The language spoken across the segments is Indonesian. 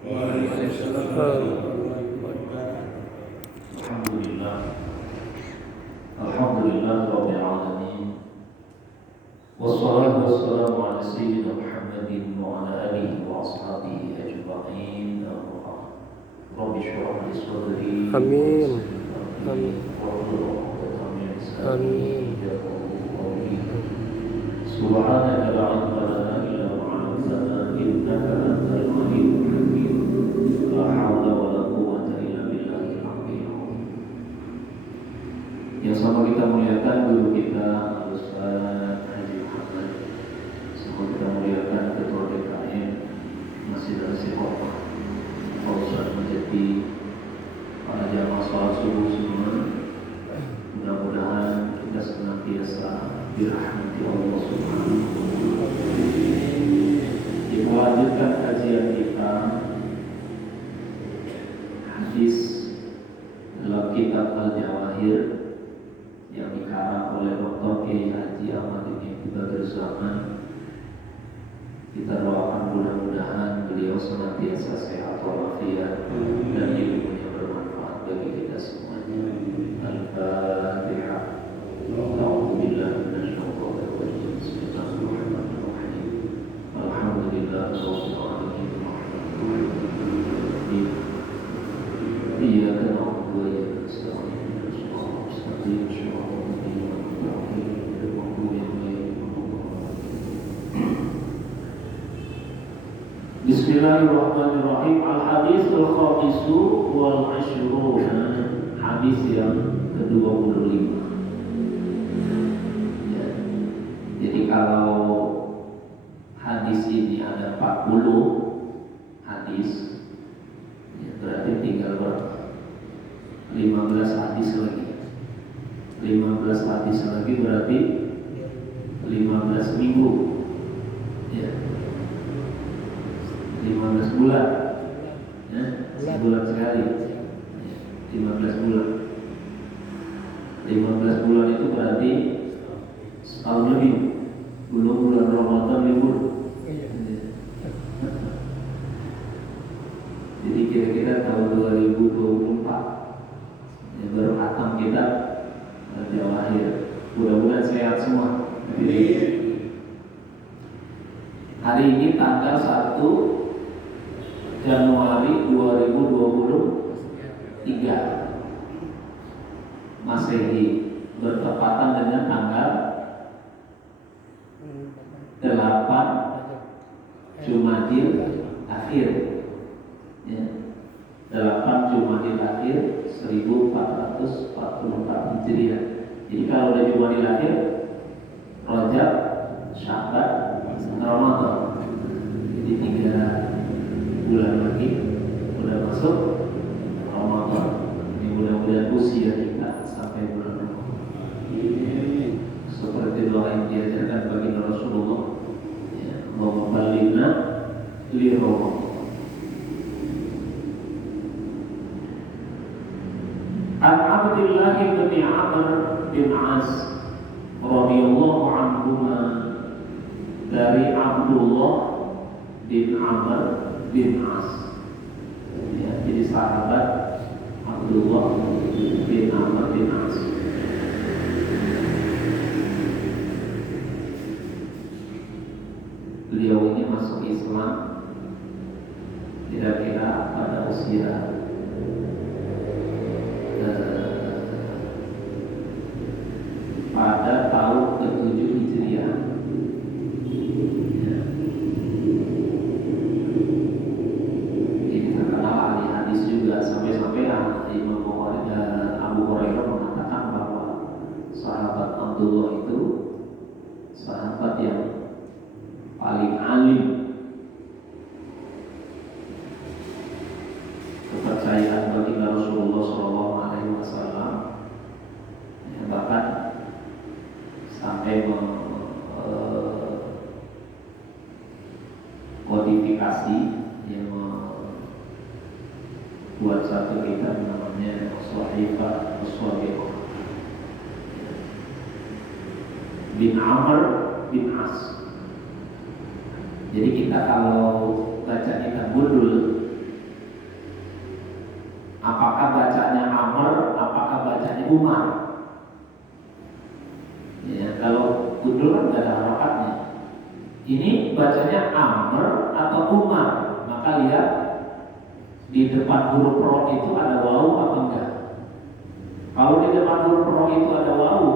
Alhamdulillah. Alhamdulillah Rabbil Alamin. Wassalatu wassalamu ala sayyidina Muhammadin wa ala alihi wa ashabihi ajma'in. Rabbi shrah li sadri. Amin. Amin. Amin. Subhanaka la ilma lana illa ma 'allamtana innaka antal alimul hakim. La haula wa la quwwata illa billahil aliyyil azim. Yang sama kita muliakan guru kita Ustaz Haji Muhammad. Sama kita muliakan Ketua DKM Masjid Al-Istiqomah Pak Ustaz menjadi para jamaah sholat subuh semua. Mudah-mudahan kita senantiasa dirahmati Allah Subhanahu wa Ta'ala. Kita lanjutkan kajian kita hadis dalam kitab Al-Jawahir yang dikarang oleh Dr. Kiai Haji Ahmad bin Badrul Zaman. Kita doakan mudah-mudahan beliau senantiasa sehat walafiat dan ilmunya bermanfaat bagi kita semuanya. Al-Fatihah. A'udzubillahi minasyaitonir rajim. Bismillahirrahmanirrahim. Alhamdulillahirabbil alamin. Iyyaka na'budu wa iyyaka nasta'in. Ihdinas siratal Bismillahirrahmanirrahim. Al-haditsul khamisu wal 'ishrun. Hadis yang ke-25. Ya. Jadi kalau hadis ini ada 40 hadis, ya, berarti tinggal berapa? 15 hadis lagi. 15 hadis lagi berarti 15 minggu. Ya. 15 bulan, ya, sebulan sekali, ya, 15 bulan. 15 bulan itu berarti setahun lebih. Belum bulan Ramadan libur. Jadi kira-kira tahun 2024 ya, baru khatam kita Al-Jawahir. Mudah-mudahan sehat semua. Jadi, hari ini tanggal 1 Januari 2023 Masehi, bertepatan dengan tanggal 8 Jumadil Akhir, ya, 8 Jumadil Akhir 1444 Hijriah. Jadi kalau udah Jumadil Akhir, Rajab, Sya'ban, Ramadan. Jadi 3 bulan lagi udah masuk Ramadan. Ini mudah-mudahan usia kita sampai bulan Ramadan. Seperti doa yang diajarkan bagi Rasulullah, ya, Allahumma li Ramadan. An Abdullah bin Amr bin As radhiyallahu anhuma, dari Abdullah bin Amr bin As, ya, jadi sahabat Abdullah bin Amr bin As. Beliau ini masuk Islam kira-kira pada usia pada tahun ke-7 Hijriah. Sampai-sampai Imam Abu Hurairah mengatakan bahwa sahabat Abdullah itu sahabat yang paling alim. Kepercayaan bagi Rasulullah SAW, ya, bahkan sampai mengkodifikasi yang buat satu kitab namanya Shahifah As-Sabiqah bin Amr bin As. Jadi kita kalau baca kitab Budul Umar. Ya, kalau gundul kan nggak ada harokatnya. Ini bacanya Amr atau Umar. Maka lihat di depan huruf ro itu ada wawu apa enggak? Kalau di depan huruf ro itu ada wawu,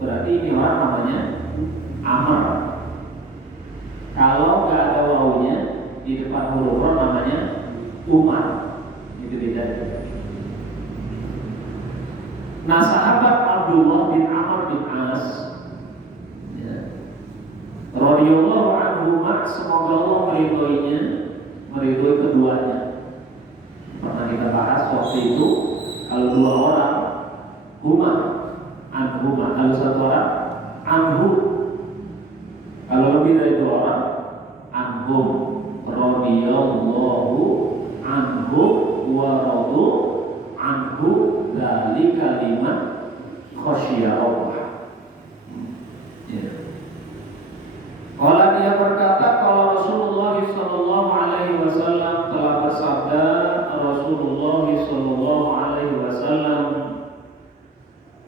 berarti ini orang namanya Amr. Kalau nggak ada wawunya di depan huruf ro namanya Umar. Itu beda. Nah, sahabat Abdullah bin Amr bin As, ya, radhiyallahu anhu, semoga Allah meridhoi keduanya. Pernah kita bahas waktu itu, kalau dua orang huma, anhuma, kalau satu orang anhu, kalau lebih dari dua orang anhum, radhiyallahu anhu wa radu anhu, dari kalimat khasyiyah Allah. Kalau dia berkata, kalau Rasulullah sallallahu alaihi wasallam telah bersabda, Rasulullah sallallahu alaihi wasallam,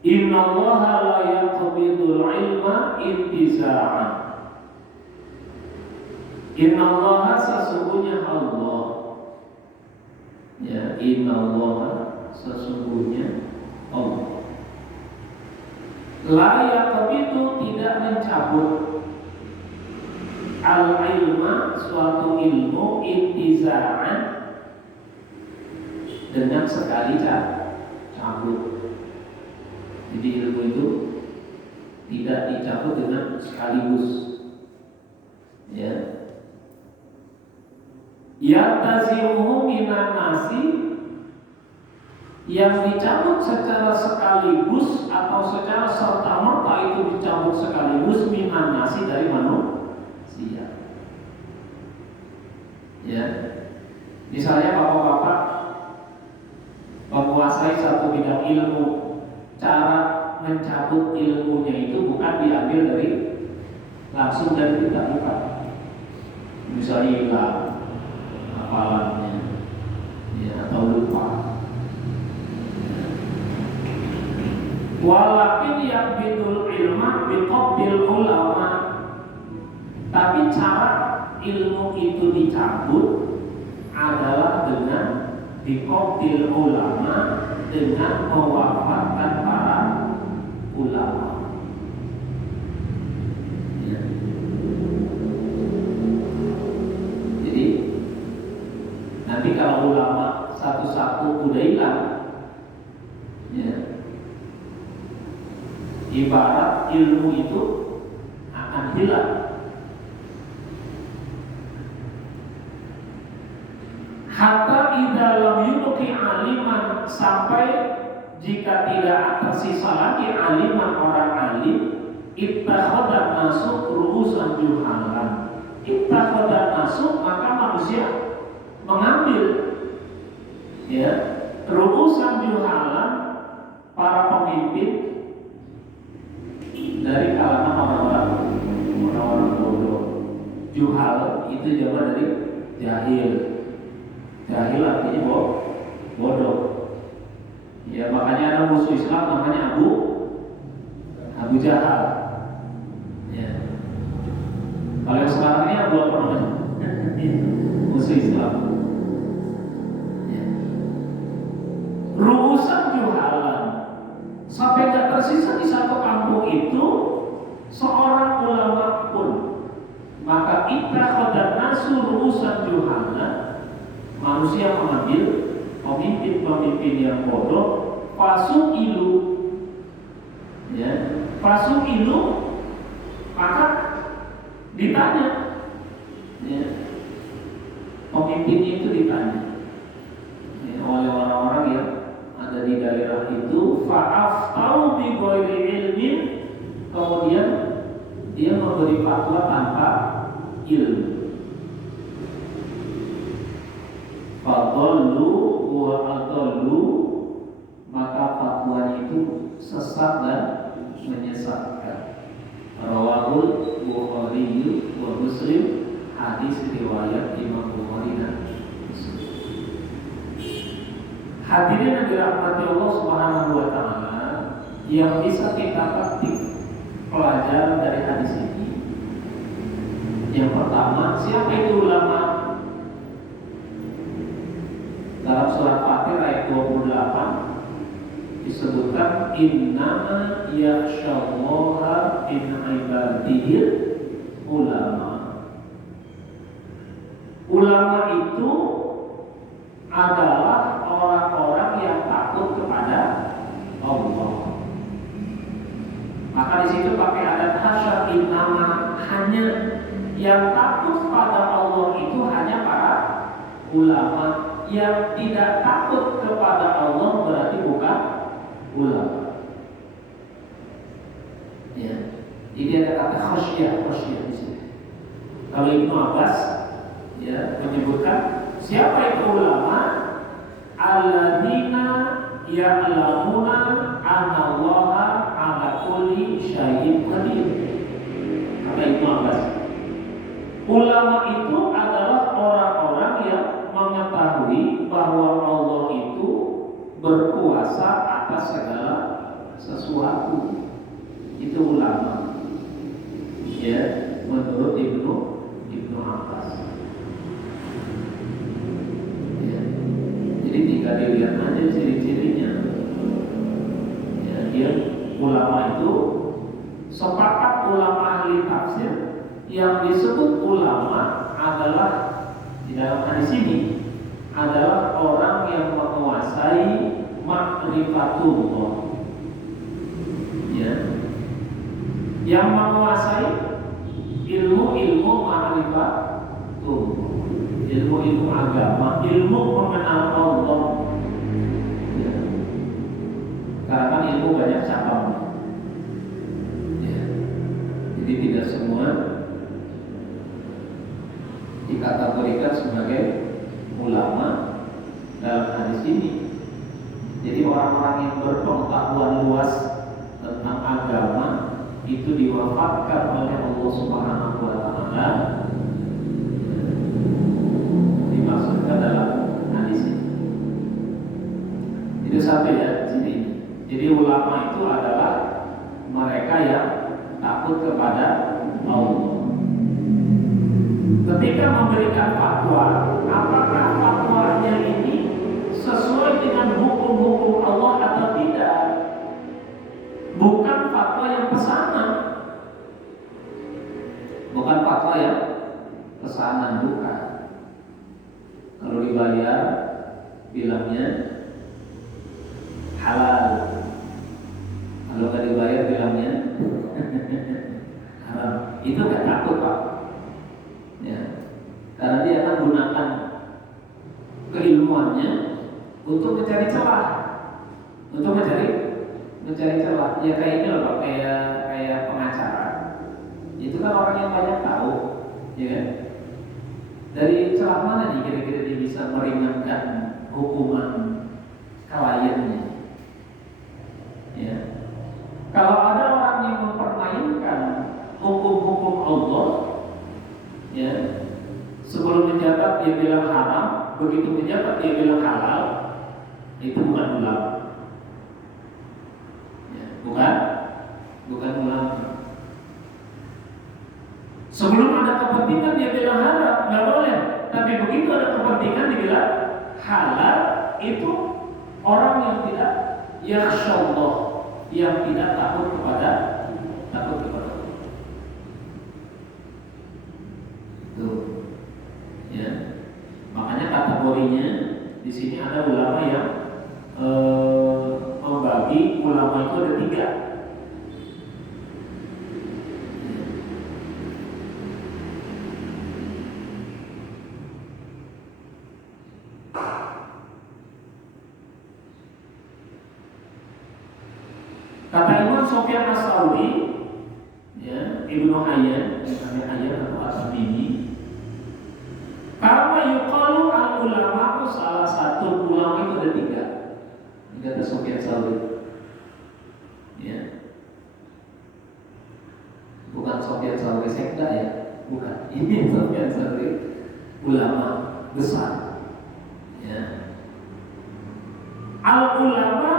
innallaha la yaqbidul ilma intiza'an. Innallaha, sesungguhnya Allah, ya, innallaha, sesungguhnya Allah, layak itu tidak mencabut al-ilma, suatu ilmu, intiza'an, dengan sekali cabut. Jadi ilmu itu tidak dicabut dengan sekaligus, ya. Yatazimuhu minan nasi, yang dicabut secara sekaligus atau secara serta-merta itu dicabut sekaligus, minan nasi, dari manusia. Ya, misalnya bapak-bapak menguasai satu bidang ilmu, cara mencabut ilmunya itu bukan diambil dari langsung dari kitab-kitab. Misalnya hilang hafalannya, ya, atau lupa. Walakin yaqbidul ilma biqabdil ulama, tapi cara ilmu itu dicabut adalah dengan biqabdil ulama, dengan mewafatkan para ulama. Ya. Jadi nanti kalau ulama satu-satu udah hilang, ya, ibarat ilmu itu akan hilang. Hatta idza lam yubqi aliman, sampai jika tidak tersisa lagi aliman, orang alim, ittakhadha nasu ru'usan juhalan. Ittakhadha nasu, maka manusia mengambil, ya, ru'usan juhalan, para pemimpin dari kalangan orang-orang bodoh. Juhal itu jawaban dari jahil. Jahil artinya bodoh. Ya, makanya ada musuh Islam namanya Abu Jahal. Ya. Kalau yang sekarang ini Abu apa namanya? Musuh Islam. Ya. Ru'usan juhalan, sampai tidak tersisa di satu kampung itu seorang ulama pun. Maka ittakhadha nasu ru'usan juhalan, manusia mengambil pemimpin-pemimpin yang bodoh, fasu'ilu, ya, fasu'ilu, maka ditanya, ya, pemimpin itu ditanya, ya, oleh orang-orang yang ada di daerah itu, fa'aftau bi ghairi ilmin, kemudian dia memberi fatwa tanpa ilmu. Fadallu wa adallu, maka fatwanya itu sesat dan menyesatkan. Rawahul Bukhari wa Muslim, hadis riwayat Imam Bukhari dan Muslim. Hadirin yang dirahmati Allah Subhanahu wa taala, yang bisa kita petik pelajaran dari hadis ini. Yang pertama, siapa itu ulama? Dalam surat Fatir ayat 28 disebutkan innama yakhsyallaha min ibadihil ulama. Ulama itu adalah orang-orang yang takut kepada Allah. Maka di situ pakai adat hasyar, innama, hanya yang takut pada Allah itu hanya para ulama. Yang tidak takut kepada Allah berarti bukan ulama. Ya. Jadi ada kata khasyah di sini. Kalau Ibnu Abbas ya menyebutkan siapa itu ulama? Alladzina ya'lamuna anallaha ala kulli syai'in qadir. Kata Ibnu Abbas, ulama itu adalah orang-orang yang mengetahui bahwa Allah itu berkuasa atas segala sesuatu. Itu ulama. Ya, menurut Ibnu Abbas. Ya. Jadi tinggal dilihat aja ciri-cirinya. Ya, dia ulama itu sepakat ulama ahli tafsir yang disebut ulama adalah di dalam hadis ini adalah orang yang menguasai ma'rifatullah. Ya. Yang menguasai ilmu-ilmu ma'rifatullah, ilmu-ilmu agama, ilmu mengenal Allah. Ya. Karena kan ilmu banyak cabang. Ya. Jadi tidak semua dikategorikan sebagai ulama dalam hadis ini. Jadi orang-orang yang berpengetahuan luas tentang agama itu diwafatkan oleh Allah Subhanahu wa taala, dimaksudkan dalam hadis ini. Itu satu ya sini. Jadi ulama itu adalah mereka yang takut kepada Allah. Ketika memberikan fatwa, apakah fatwanya ini sesuai dengan hukum-hukum Allah atau tidak? Bukan fatwa yang pesanan. Bukan fatwa yang pesanan, bukan. Kalau dibayar, bilangnya halal. Kalau nggak dibayar, bilangnya haram. Itu nggak takut, Pak. Ya, karena dia akan gunakan keilmuannya untuk mencari celah, mencari celah. Ya kayak ini loh, kayak pengacara. Itu kan orang yang banyak tahu, ya kan? Dari celah mana nih kira-kira dia bisa meringankan hukuman kliennya? Ya, kalau ada orang yang mempermainkan hukum-hukum Allah, ya, sebelum menjabat dia bilang haram, begitu menjabat dia bilang halal, itu bukan ulama. Ya, bukan ulama. Sebelum ada kepentingan dia bilang haram, nggak boleh. Tapi begitu ada kepentingan dia bilang halal, itu orang yang tidak yakhsyallah, yang tidak takut kepada Allah. Tuh. Ya. Makanya kategorinya di sini ada ulama yang membagi ulama itu ada 3. Kata Imam Sufyan Ats-Tsauri, ya, Ibnu Hayyan, atau As-Sabini, karena yuqalu al-ulama, salah satu ulama itu ada 3. Ini kata Sufyan Ats-Tsauri. Ya. Bukan Sufyan Ats-Tsauri sekda ya, bukan. Ini Sufyan Ats-Tsauri ulama besar. Ya. Al-ulama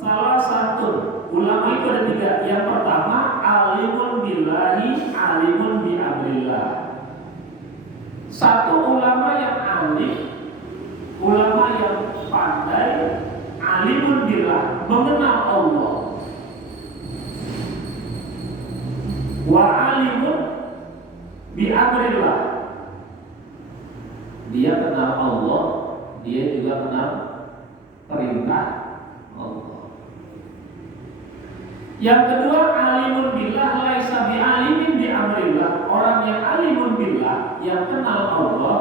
salah satu ulama itu ada tiga. Yang pertama, alimun billahi, alimun bi amrillah. Satu, ulama yang alim, ulama yang pandai, alimun billah, mengenal Allah. Wa alimun bi amrillah, dia kenal Allah, dia juga kenal perintah Allah. Yang kedua, alimun billah laisa bi alimin bi amrillah. Orang yang alimun billah, yang kenal Allah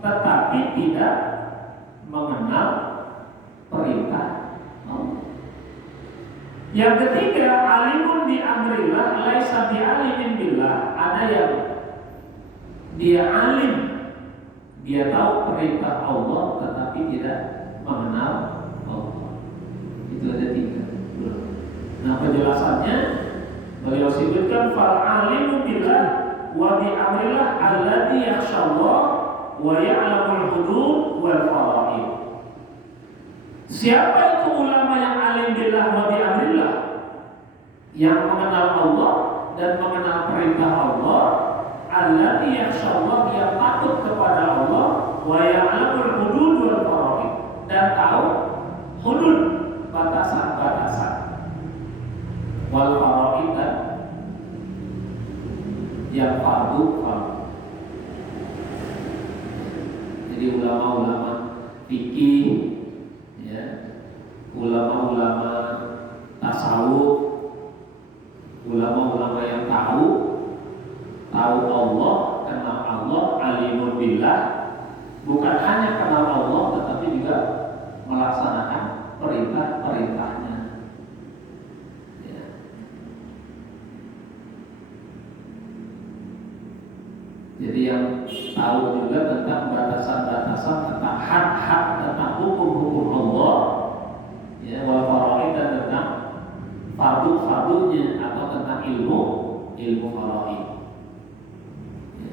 tetapi tidak mengenal perintah Allah. Yang ketiga, alimun bi amrillah laisa bi alimin billah. Ada yang dia alim, dia tahu perintah Allah tetapi tidak mengenal Allah. Itu ada tiga. Nah, penjelasannya beliau sebutkan fal alimu billah wa bi amrillah alladhi yakhshallah wa ya'lamul hudud wal faraid. Siapa itu ulama yang alim billah wa bi amrillah? Yang mengenal Allah dan mengenal perintah Allah, alladhi yakhshallah, yang takut kepada Allah, wa ya'lamul hudud wal faraid, dan tahu hudud, batasan-batasan, wal faraid, dan yang fardu. Jadi ulama-ulama fikih, ya, ulama-ulama tasawuf, ulama-ulama yang tahu Allah, kenal Allah, alimun billah, bukan hanya kenal Allah tetapi juga melaksanakan perintah-perintahnya. Ya. Jadi yang tahu juga tentang batasan-batasan, tentang hak-hak, tentang hukum-hukum Allah, ya, wal faraid, dan tentang fardu-fardunya atau tentang ilmu faraid. Ya.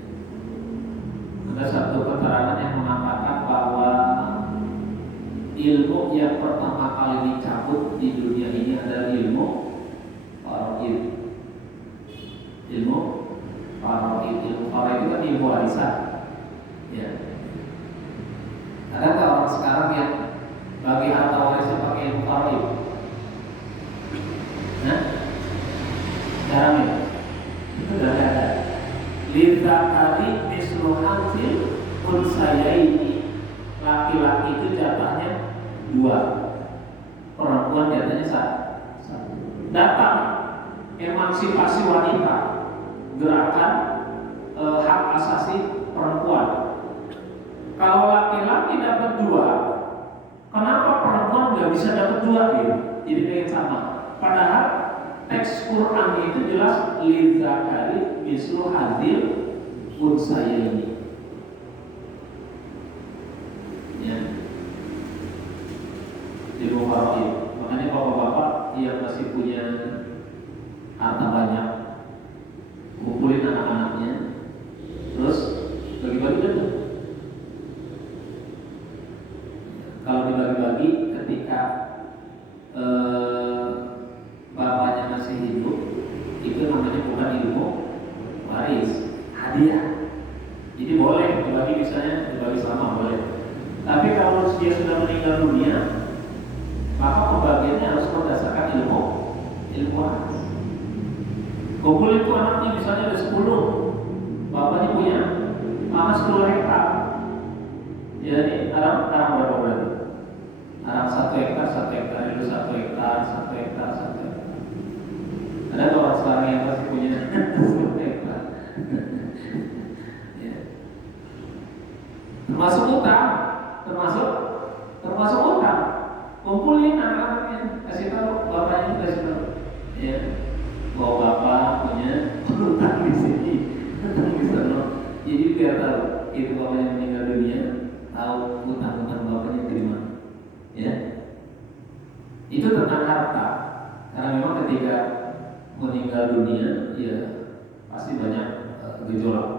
Ada satu keterangan yang mengatakan bahwa ilmu yang pertama kali dicabut di dunia ini adalah ilmu faraid. Ilmu faraid itu kan ilmu warisan. Ya. Ada nggak orang sekarang yang bagi harta warisan pakai ilmu faraid? Nah, jarang ya. Itu sudah ada. Lidzakari mislu hamzil unsayaini. Laki-laki itu jatahnya 2, perempuan jatahnya 1. Datang emansipasi wanita, gerakan hak asasi perempuan. Kalau laki-laki dapat 2, kenapa perempuan nggak bisa dapat 2 gitu? Jadi pengen sama. Padahal teks Quran itu jelas lidzakari mislu hadzil unsayaini. Ya. Di luar itu. Makanya bapak-bapak yang masih punya harta banyak, kumpulin anak-anaknya, terus bagi-bagi dana. Kalau dibagi-bagi ketika bapaknya masih hidup, itu namanya bukan ilmu waris, hadiah. Jadi boleh dibagi, misalnya dibagi sama boleh. Tapi kalau dia sudah meninggal dunia, maka pembagiannya harus berdasarkan ilmu waris. Kumpul itu anaknya misalnya ada 10, bapaknya punya tanah 10 hektar. Jadi arang berapa berarti? Arang 1 hektar, 1 hektar itu 1 hektar, 1 hektar, 1 hektar. Ada orang sekarang yang pasti punya 10 hektar. Ya. Termasuk utang, termasuk utang. Kumpulin anak-anaknya, kasih tahu bapaknya, kasih tahu. Ya. Bahwa bapak punya utang di sini, utang di sana. Jadi biar tahu itu bapaknya meninggal dunia, tahu utang-utang bapaknya di mana. Ya. Itu tentang harta. Karena memang ketika meninggal dunia, ya pasti banyak gejolak.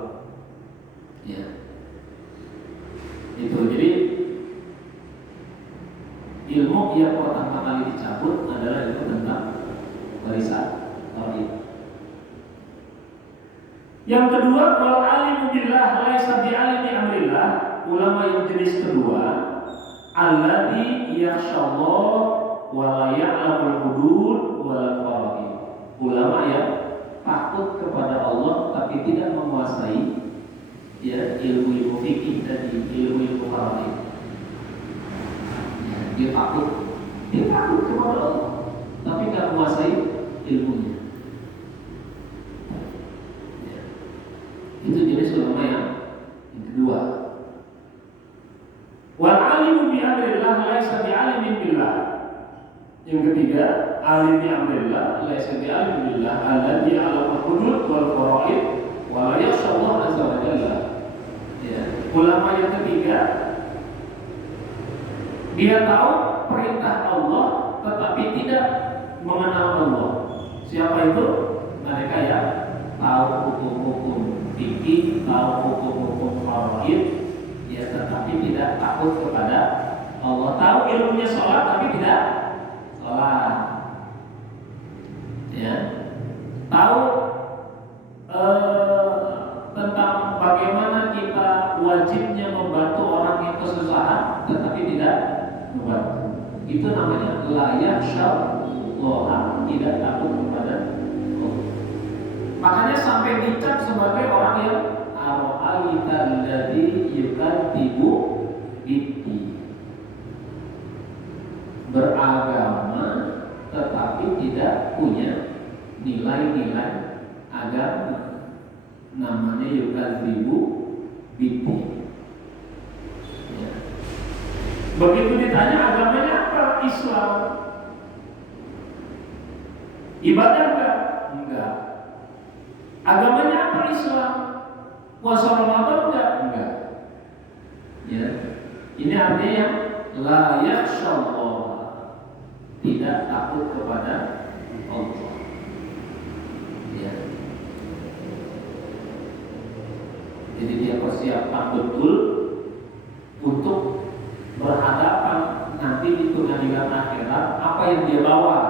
Ya. Itu jadi ilmu yang pertama kali dicabut adalah ilmu tentang barisan tauhid. Yang kedua, wal alimu billah laisa bi alimi amrillah. Ulama yang jenis kedua, alladzi yakhshallah wa la ya'lamul hudud wal faraid. Ulama yang takut kepada Allah tapi tidak menguasai ya ilmu fikih dan ilmu faraid. Dia takut kepada Allah tapi tidak menguasai ilmunya. Ya. Itu jenis ulama yang kedua. Wal alimu bi amrillah laisa bi alimin billah. Yang ketiga, alim bi amrillah laisa bi alimin billah alladzi ya'lamu hudud wal faraid wa la yakhsha Allah azza wa jalla. Ya. Ulama yang ketiga, dia tahu perintah Allah tetapi tidak mengenal Allah. Siapa itu? Mereka yang tahu hukum-hukum fikih, tahu hukum-hukum faraid, ya tetapi tidak takut kepada Allah. Tahu ilmunya sholat tapi tidak sholat. Ya. Tahu tentang bagaimana kita wajibnya membantu orang yang kesusahan tetapi tidak membantu. Itu namanya la yakhshallah, tidak takut kepada Allah. Makanya sampai dicap sebagai orang yang ara'aital ladzi yukadzibu bid-din. Beragama tetapi tidak punya nilai-nilai agama. Namanya yukadzibu bid-din. Ya. Begitu ditanya agamanya apa? Islam. Ibadah enggak? Enggak. Agamanya apa? Islam. Puasa Ramadan enggak? Ya. Ini artinya la yakhshallah, tidak takut kepada Allah. Ya. Jadi dia persiapkan betul untuk berhadapan nanti di pengadilan akhirat apa yang dia bawa.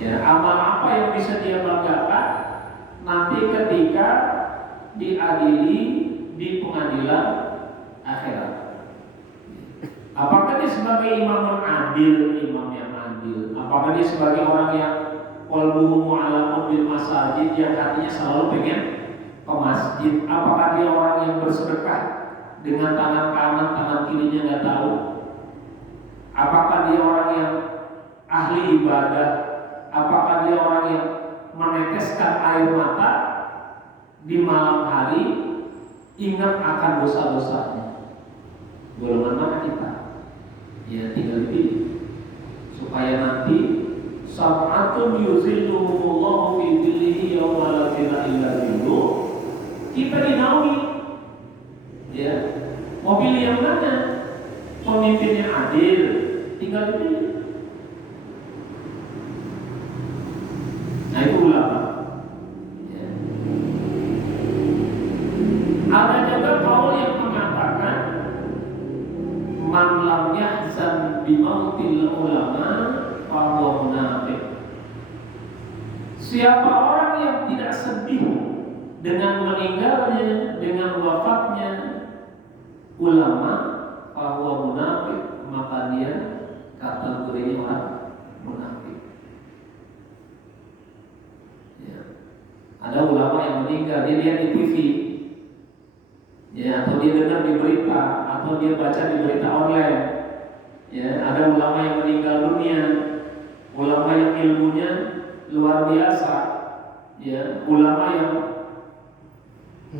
Ya, amal apa yang bisa dia banggakan nanti ketika diadili di pengadilan akhirat. Apakah dia sebagai imam yang adil? Apakah dia sebagai orang yang qalbuhu mu'allaqun bil masajid, yang hatinya selalu pengen ke masjid? Apakah dia orang yang bersedekah dengan tangan kanan, tangan kirinya nggak tahu? Apakah dia orang yang ahli ibadah? Apakah dia orang yang meneteskan air mata di malam hari, ingat akan dosa-dosanya? Golongan mana kita? Ya tinggal dipilih supaya nanti sab'atun yuzilluhumullahu fi dhillihi yawma la dhilla illa dhilluh. Kita dinaungi. Ya, mau pilih yang mana? Pemimpin yang adil, tinggal dipilih. Nah itu ulama. Ya. Ada juga kaul yang mengatakan man lam yahzan bimautil ulama fahuwa munafiq. Siapa orang yang tidak sedih dengan meninggalnya, dengan wafatnya ulama, fahuwa munafiq, maka dia kategorinya orang munafik. Ya. Ada ulama yang meninggal, dia lihat di TV, ya, atau dia dengar di berita, atau dia baca di berita online. Ya, ada ulama yang meninggal dunia, ulama yang ilmunya luar biasa, ya, ulama yang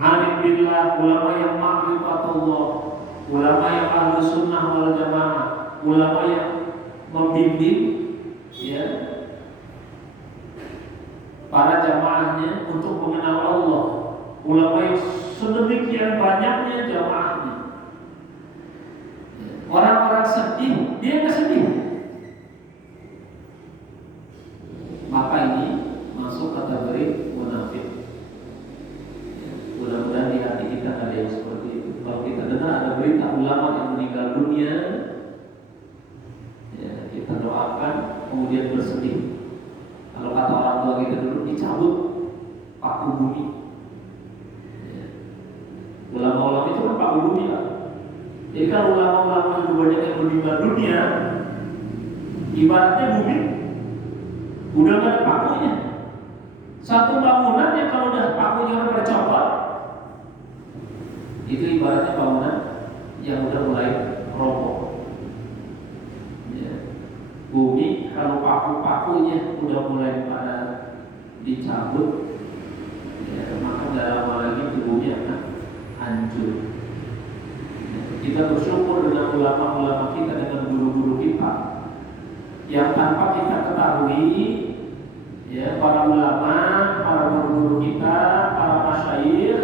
alim billah, ulama yang ma'rifatullah, ulama yang ahlu sunnah wal jamaah, ulama yang membimbing, ya, para jamaahnya untuk mengenal Allah, ulama yang sedemikian banyaknya jamaahnya. Orang-orang sedih, dia nggak sedih. Maka ini masuk kategori munafik. Ya, mudah-mudahan di hati kita ada yang seperti itu. Kalau kita dengar ada berita ulama yang meninggal dunia, ya, kita doakan, kemudian bersedih. Kalau kata orang tua kita dulu, dicabut paku bumi. Ya. Ulama-ulama itu kan paku bumi lah. Jadi kalau ulama-ulama yang kebanyakan menimba dunia, ibaratnya bumi udah gak ada pakunya. Satu bangunan yang kalau udah pakunya udah bercopot, itu ibaratnya bangunan yang udah mulai roboh. Ya. Bumi kalau paku-pakunya udah mulai pada dicabut, ya, maka gak lama lagi itu bumi akan hancur. Ya. Kita bersyukur dengan ulama-ulama kita, dengan guru-guru kita yang tanpa kita ketahui, ya, para ulama, para guru-guru kita, para masyayikh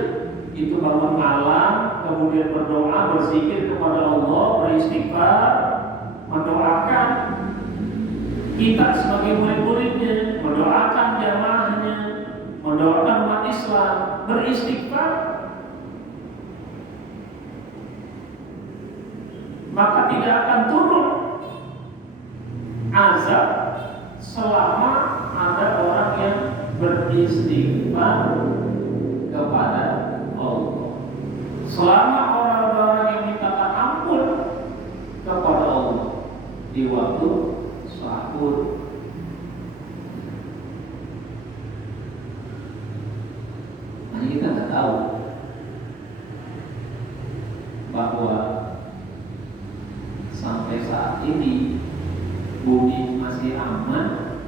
itu bangun malam, kemudian berdoa, berzikir kepada Allah, beristighfar, mendoakan kita sebagai murid-muridnya, mendoakan jamaahnya, mendoakan umat Islam, beristighfar, maka tidak akan turun azab selama ada orang yang beristighfar kepada Allah. Selama orang-orang yang mintakan ampun kepada Allah di waktu sahur. Nah, kita nggak tahu bahwa sampai saat ini bumi masih aman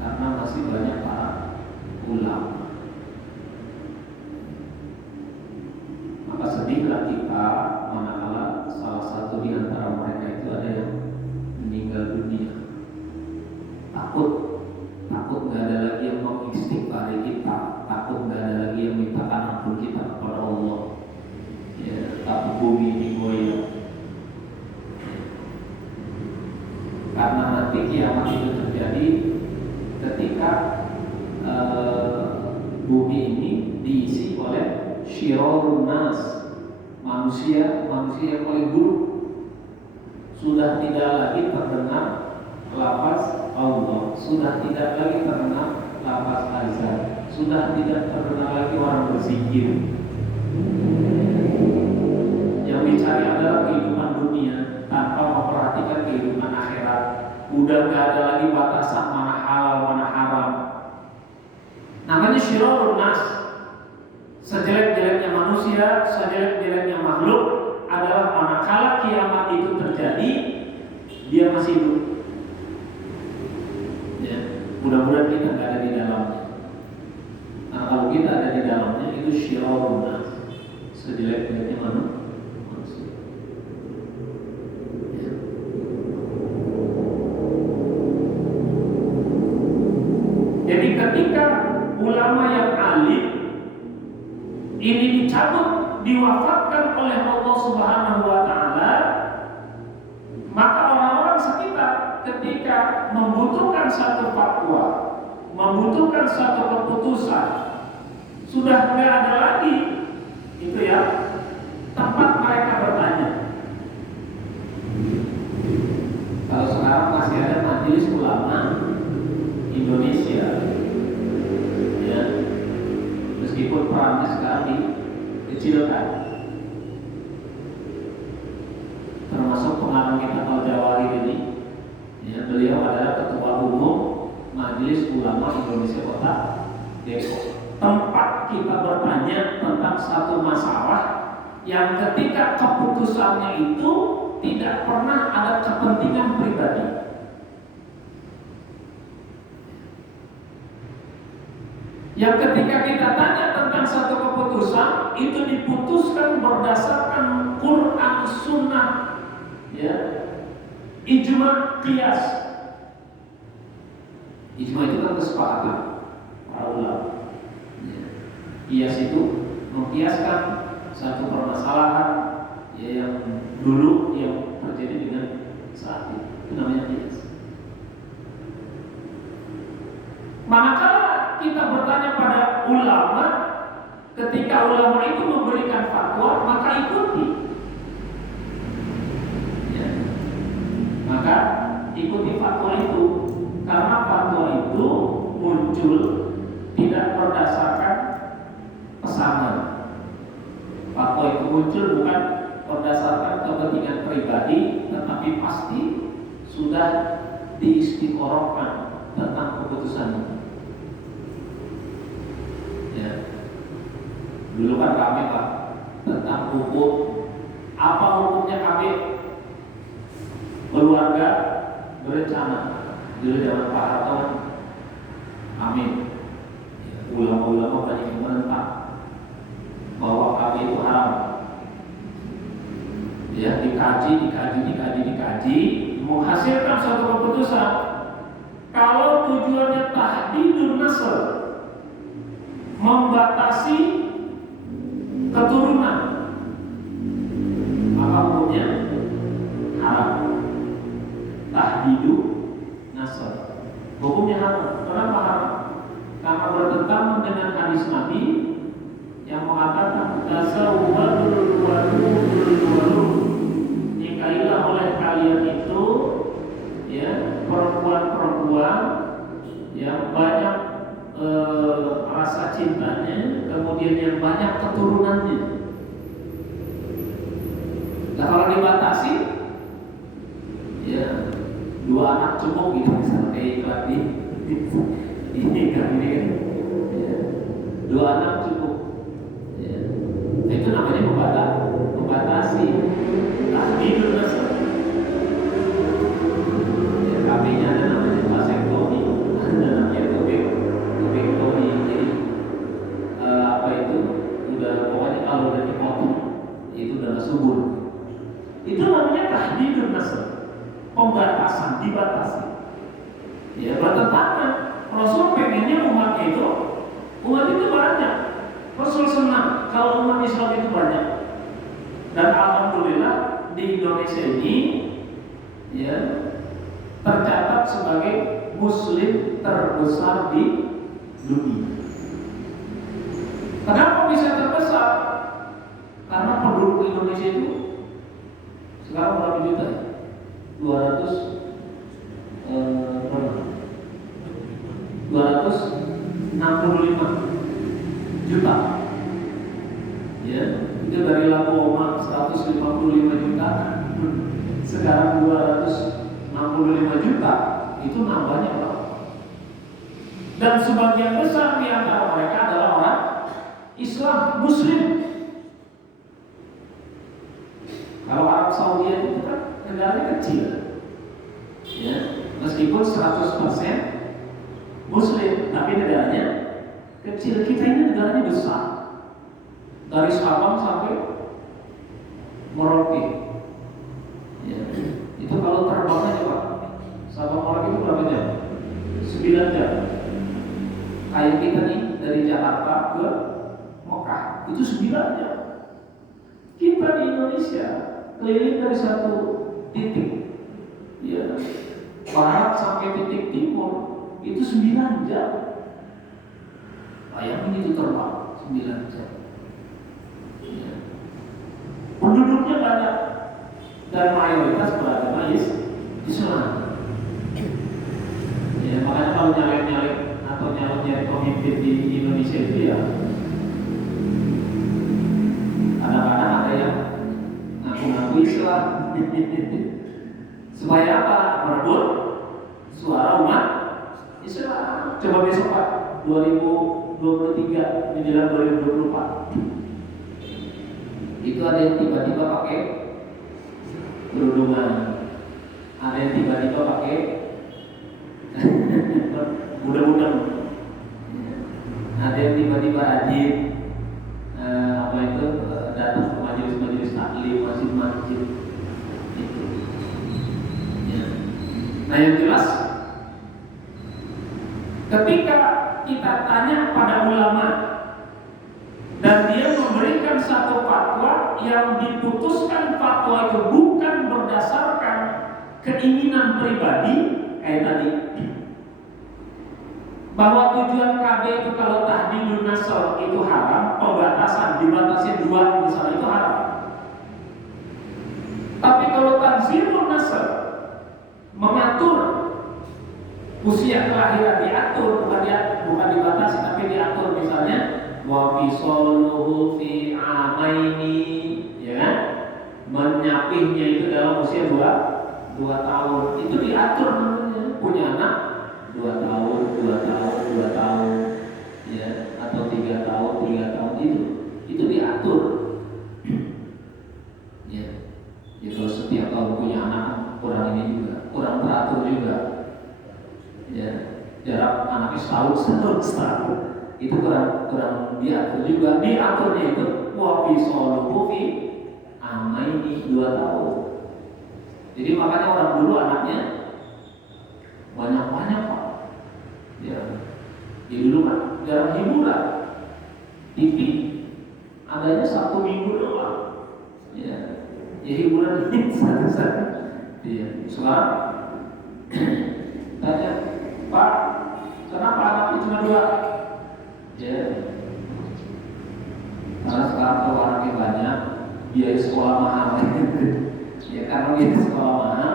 karena masih banyak para ulama. Maka sedihlah kita manakala salah satu di antara mereka itu ada yang meninggal dunia. Takut nggak ada lagi yang mengistighfari kita, takut nggak ada lagi yang mintakan ampun kita kepada Allah. Ya, tapi bumi ini goyang. Karena nanti kiamat itu terjadi ketika bumi ini diisi oleh syirarun nas, manusia yang paling buruk. Sudah tidak lagi terdengar lafaz Allah, sudah tidak lagi terdengar lafaz azan, sudah tidak terdengar lagi orang berzikir. Yang dicari adalah kehidupan dunia tanpa memperhatikan kehidupan akhirat. Udah gak ada lagi batasan mana halal mana haram. Namanya syirarun nas. Sejelek-jeleknya manusia, sejelek-jeleknya makhluk adalah manakala kiamat itu terjadi, dia masih hidup. Ya, mudah-mudahan kita nggak ada di dalamnya. Nah, kalau kita ada di dalamnya, itu syirarun nas, sejelek-jeleknya manusia. Ya. Jadi ketika ulama yang alim ini dicabut, diwafatkan oleh Allah Subhanahu wa Ta'ala, maka orang-orang sekitar ketika membutuhkan satu fatwa, membutuhkan satu keputusan, sudah tidak ada lagi itu ya tempat mereka bertanya. Kalau sekarang masih ada majelis ulama Indonesia, ya, meskipun perannya sekarang dikecilkan, termasuk pengarang kita Al-Jawahir ini, ya, beliau adalah ketua umum Majelis Ulama Indonesia Kota Depok. Tempat kita bertanya tentang satu masalah yang ketika keputusannya itu tidak pernah ada kepentingan pribadi. Yang ketika kita tanya tentang satu keputusan, itu diputuskan berdasarkan Quran Sunnah, ya, ijma, qiyas. Ijma itu kan kesepakatan para ulama. Ya. Qiyas itu mengkiaskan satu permasalahan, ya, yang dulu yang terjadi dengan saat ini. Itu namanya qiyas. Manakala kita bertanya pada ulama, ketika ulama itu memberikan fatwa, maka ikuti. Ya. Maka ikuti fatwa itu, karena fatwa itu muncul tidak berdasarkan pesanan. Fatwa itu muncul bukan berdasarkan kepentingan pribadi, tetapi pasti sudah diistiqorohkan tentang keputusannya. Ya. Dulu kan kami Pak tentang hukum, apa hukumnya kami keluarga berencana dulu zaman Pak Harto. Amin. Ulama-ulama banyak yang menentang bahwa kami itu haram. Ya, dikaji, menghasilkan suatu keputusan. Kalau tujuannya tahdidun nasl, membatasi keturunan, maka hukumnya haram. Tahdidu nasl, hukumnya haram. Kenapa haram? Karena bertentangan dengan hadis Nabi yang mengatakan tasawwurul walud, nikailah oleh kalian itu ya perempuan-perempuan yang banyak rasa cintanya, kemudian yang banyak keturunannya. Nah kalau dibatasi ya 2 anak cukup gitu misalnya kayak iklan ini kan ya, 2 anak cukup ya. Nah, itu namanya membatasi tahdidun nasl. Ya, kami-nya ada namanya vasektomi, ada namanya tubektomi. Jadi apa itu udah pokoknya kalau udah dipotong itu udah subur. Itu namanya tahdidun nasl, pembatasan, dibatasi. Ya bertentangan. Rasul pengennya umat itu banyak. Rasul senang kalau umat Islam itu banyak. Dan alhamdulillah di Indonesia ini ya tercatat sebagai Muslim terbesar di dunia. Kenapa bisa terbesar? Karena penduduk Indonesia itu sekarang berapa juta? 265 juta. Ya, itu dari lagu Oma 155 juta, sekarang 265 juta, itu nambahnya berapa? Dan sebagian besar di antara mereka adalah orang Islam, Muslim. Kalau Arab Saudi itu kan negaranya kecil, ya, meskipun 100% Muslim, tapi negaranya kecil. Kita ini negaranya besar, dari Sabang sampai Merauke. Ya, itu kalau terbang aja Pak, Sabang Merauke itu berapa jam? 9 jam. Kayak kita nih dari Jakarta ke Mekah itu 9 jam. Kita di Indonesia keliling dari satu titik, ya, barat sampai titik timur itu 9 jam. Bayangin itu terbang 9 jam. Ya. Penduduknya banyak dan mayoritas beragama Islam. Ya, makanya kalau nyalek-nyalek atau nyalek pemimpin di Indonesia itu ya kadang-kadang ada yang ngaku-ngaku Islam. Supaya apa? Merebut suara umat Islam. Coba besok Pak, 2023 menjelang 2024. Itu ada yang tiba-tiba pakai kerudungan, ada yang tiba-tiba pakai mudah-mudahan, ada yang tiba-tiba rajin datang ke majelis-majelis taklim, masjid-masjid itu. Ya. Nah yang jelas, ketika kita tanya pada ulama dan dia memberikan satu fatwa yang diputuskan fatwa itu bukan berdasarkan keinginan pribadi kayak tadi, bahwa tujuan KB itu kalau tahdidun nasl itu haram, pembatasan dibatasi 2 misalnya itu haram. Tapi kalau tanzirun nasl mengatur Usia kelahiran diatur, bukan dibatasi tapi diatur. Misalnya wa fisoluhu fi amaini, ya kan? Menyapihnya itu dalam usia 2 tahun. Itu diatur namanya. Punya anak 2 tahun, 2 tahun, 2 tahun, ya, atau 3 tahun, 3 tahun itu diatur. Ya. Ya kalau setiap tahun punya anak kurang ini juga, kurang teratur juga. Ya, jarak anaknya setahun itu kurang diatur juga. Diaturnya itu wa fisoluhu fi amaini 2 tahun. Jadi makanya orang dulu anaknya banyak Pak. Ya, jadi dulu kan jarang hiburan, TV adanya 1 minggu doang. Ya, hiburan ini satu-satu. Iya, sekarang tanya, Pak, kenapa anaknya cuma 2? Ya, karena sekarang kalau anaknya banyak, biaya sekolah mahal. Ya, karena biaya sekolah mahal,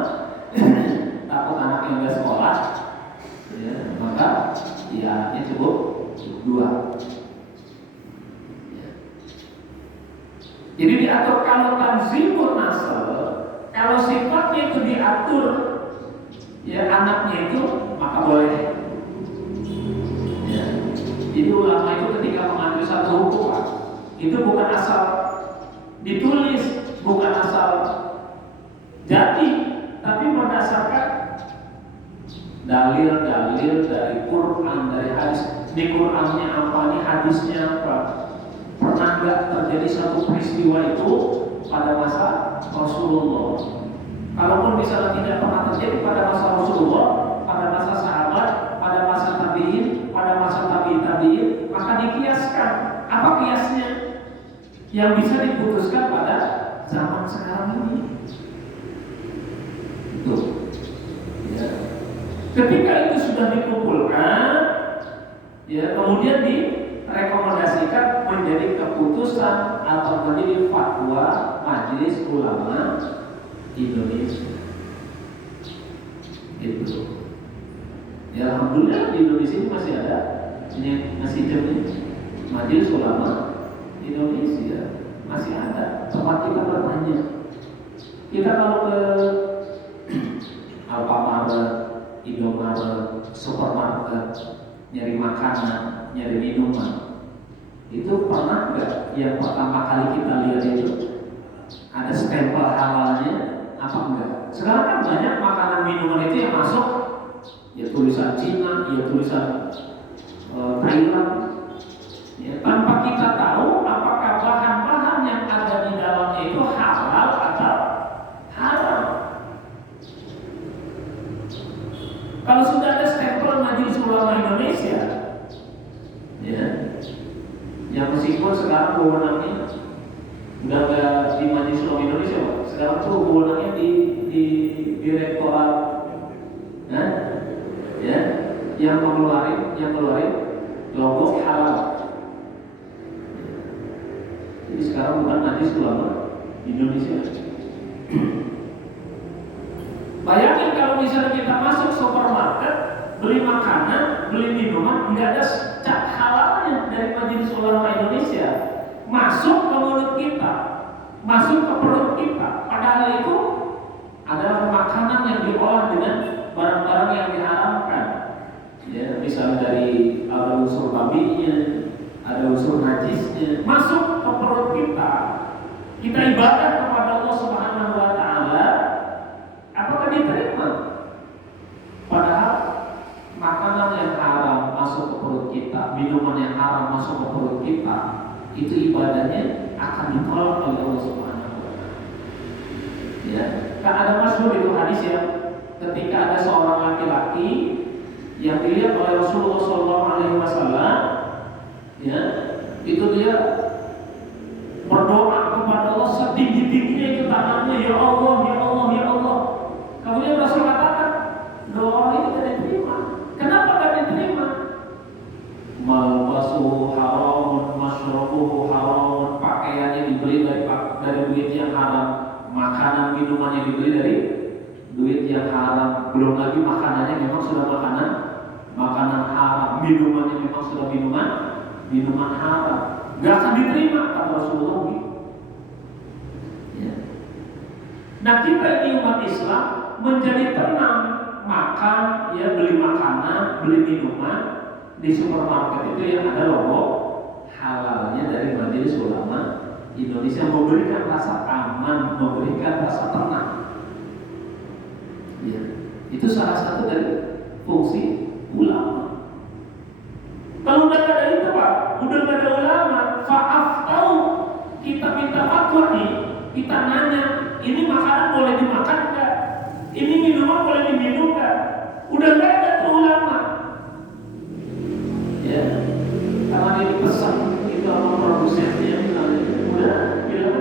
takut anaknya nggak sekolah, ya, maka ya anaknya cukup 2. Ya. Jadi diatur kalau tanzimun nasl, kalau sifatnya itu diatur, ya anaknya itu maka boleh. Ya. Jadi ulama itu ketika mengambil satu hukum, itu bukan asal ditulis, bukan asal jadi, tapi berdasarkan dalil-dalil dari Quran, dari hadis. Di Qurannya apa, di hadisnya apa. Pernah nggak terjadi satu peristiwa itu pada masa Rasulullah? Kalaupun misalnya tidak pernah terjadi pada masa Rasulullah, pada masa sahabat, pada masa tabi'in, pada masa tabi'in, maka dikiaskan. Apa kiasnya? Yang bisa diputuskan pada zaman sekarang ini. Itu. Ya. Ketika itu sudah dikumpulkan, ya, kemudian direkomendasikan menjadi keputusan atau menjadi fatwa Majelis Ulama Indonesia. Itu. Ya, alhamdulillah di Indonesia ini masih ada, ini masih jadi Majelis Ulama Indonesia, masih ada tempat kita bertanya. Kita kalau ke Alfamart, Indomaret, supermarket, nyari makanan, nyari minuman, itu pernah nggak yang pertama kali kita lihat itu ada stempel halalnya apa enggak? Sekarang kan banyak makanan minuman itu yang masuk ya tulisan Cina, ya tulisan Thailand, ya, tanpa kita tahu apakah bahan-bahan yang ada di dalamnya itu halal atau haram. Kalau sudah ada stempel Majelis Ulama Indonesia, ya, yang meskipun sekarang wewenangnya udah nggak di Majelis Ulama Indonesia, Pak. Sekarang tuh wewenangnya di Direktorat, nah, ya, yang mengeluarin logo halal. Jadi sekarang bukan Majelis Ulama Indonesia. Bayangin kalau misalnya kita masuk supermarket, beli makanan, beli minuman, tidak ada cap halalnya dari Majelis Ulama Indonesia, masuk ke mulut kita, masuk ke perut kita. Padahal itu adalah makanan yang diolah dengan barang-barang yang diharamkan. Ya, misalnya dari ada unsur babinya, ada unsur najisnya, masuk ke perut kita. Kita ibadah kepada Allah Subhanahu Wa Taala. Apakah diterima? Padahal makanan yang haram masuk ke perut kita, minuman yang haram masuk ke perut kita, itu ibadahnya akan ditolak oleh Allah Subhanahu wa Ta'ala. Ya, kan ada masyhur itu hadis ya, ketika ada seorang laki-laki yang dilihat oleh Rasulullah SAW, ya, itu dia berdoa kepada Allah setinggi-tingginya itu tangannya, ya Allah, ya Allah, ya Allah. Kemudian Rasul katakan, doa ini tidak diterima. Kenapa tidak diterima? Malbasuhu haramun, masyrabuhu haramun, pakaiannya dibeli dari duit yang haram, makanan minuman yang dibeli dari duit yang haram, belum lagi makanannya memang sudah makanan haram, minumannya memang sudah minuman haram, nggak akan diterima kata Rasulullah gitu. Ya. Nah kita ini umat Islam menjadi tenang makan, ya beli makanan, beli minuman di supermarket itu yang ada logo halalnya dari Majelis Ulama Indonesia, memberikan rasa aman, memberikan rasa tenang. Ya, itu salah satu dari fungsi ulama. Kalau udah ada itu Pak, udah nggak ada ulama, faaf tahu kita minta fatwa nih, kita nanya, ini makanan boleh dimakan nggak? Ini minuman boleh diminum nggak? Udah nggak ada tuh ulama. Ya, karena ini pesan kita mau produsennya misalnya, udah bilang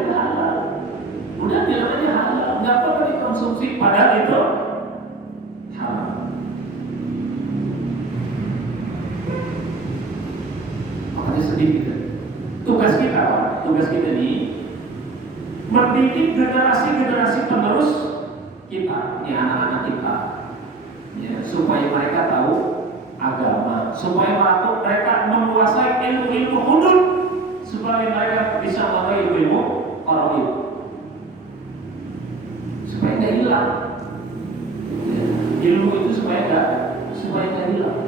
aja halal, nggak apa-apa dikonsumsi, padahal itu haram. Makanya sedih kita. Tugas kita nih mendidik generasi penerus kita, ya anak-anak kita, ya, supaya mereka tahu agama, supaya mereka menguasai ilmu hudud, supaya mereka bisa menguasai ilmu tauhid, supaya nggak hilang. Ya, ilmu itu supaya nggak hilang.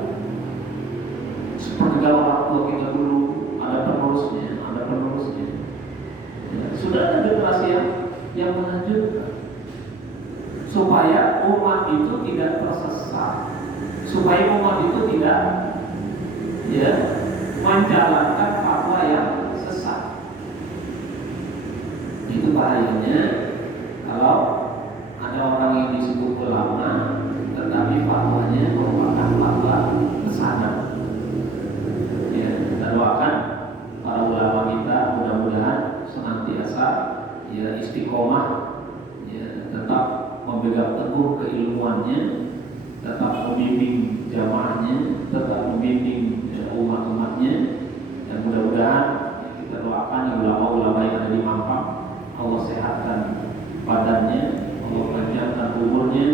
Seperti kalau orang tua kita dulu ada penerusnya. Ya, sudah ada generasi yang melanjutkan, supaya umat itu tidak tersesat, supaya umat itu tidak menjalankan fatwa yang sesat. Itu bahayanya kalau ada orang yang disebut ulama tetapi fatwanya merupakan fatwa kesana. Ya, kita doakan para ulama kita mudah-mudahan senantiasa istiqomah, tetap memegang teguh keilmuannya, tetap membimbing jamaahnya, tetap membimbing umat-umatnya, dan mudah-mudahan kita doakan ulama-ulama yang ada di Mampang, Allah sehatkan badannya, Allah panjangkan umurnya,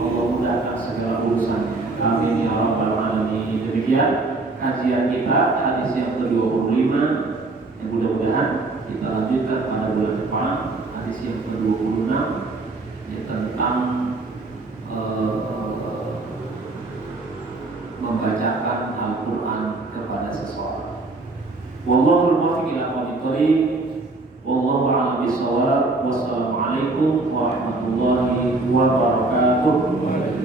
Allah mudahkan segala urusan. Amin ya rabbal alamin. Demikian kajian kita hadis yang ke-25, yang mudah-mudahan kita lanjutkan pada bulan depan hadis yang ke-26, tentang membacakan Al-Quran kepada seseorang. Wallahul muwaffiq ila aqwamit thoriq. Wallahu a'lam bishawab. Wassalamualaikum warahmatullahi wabarakatuh.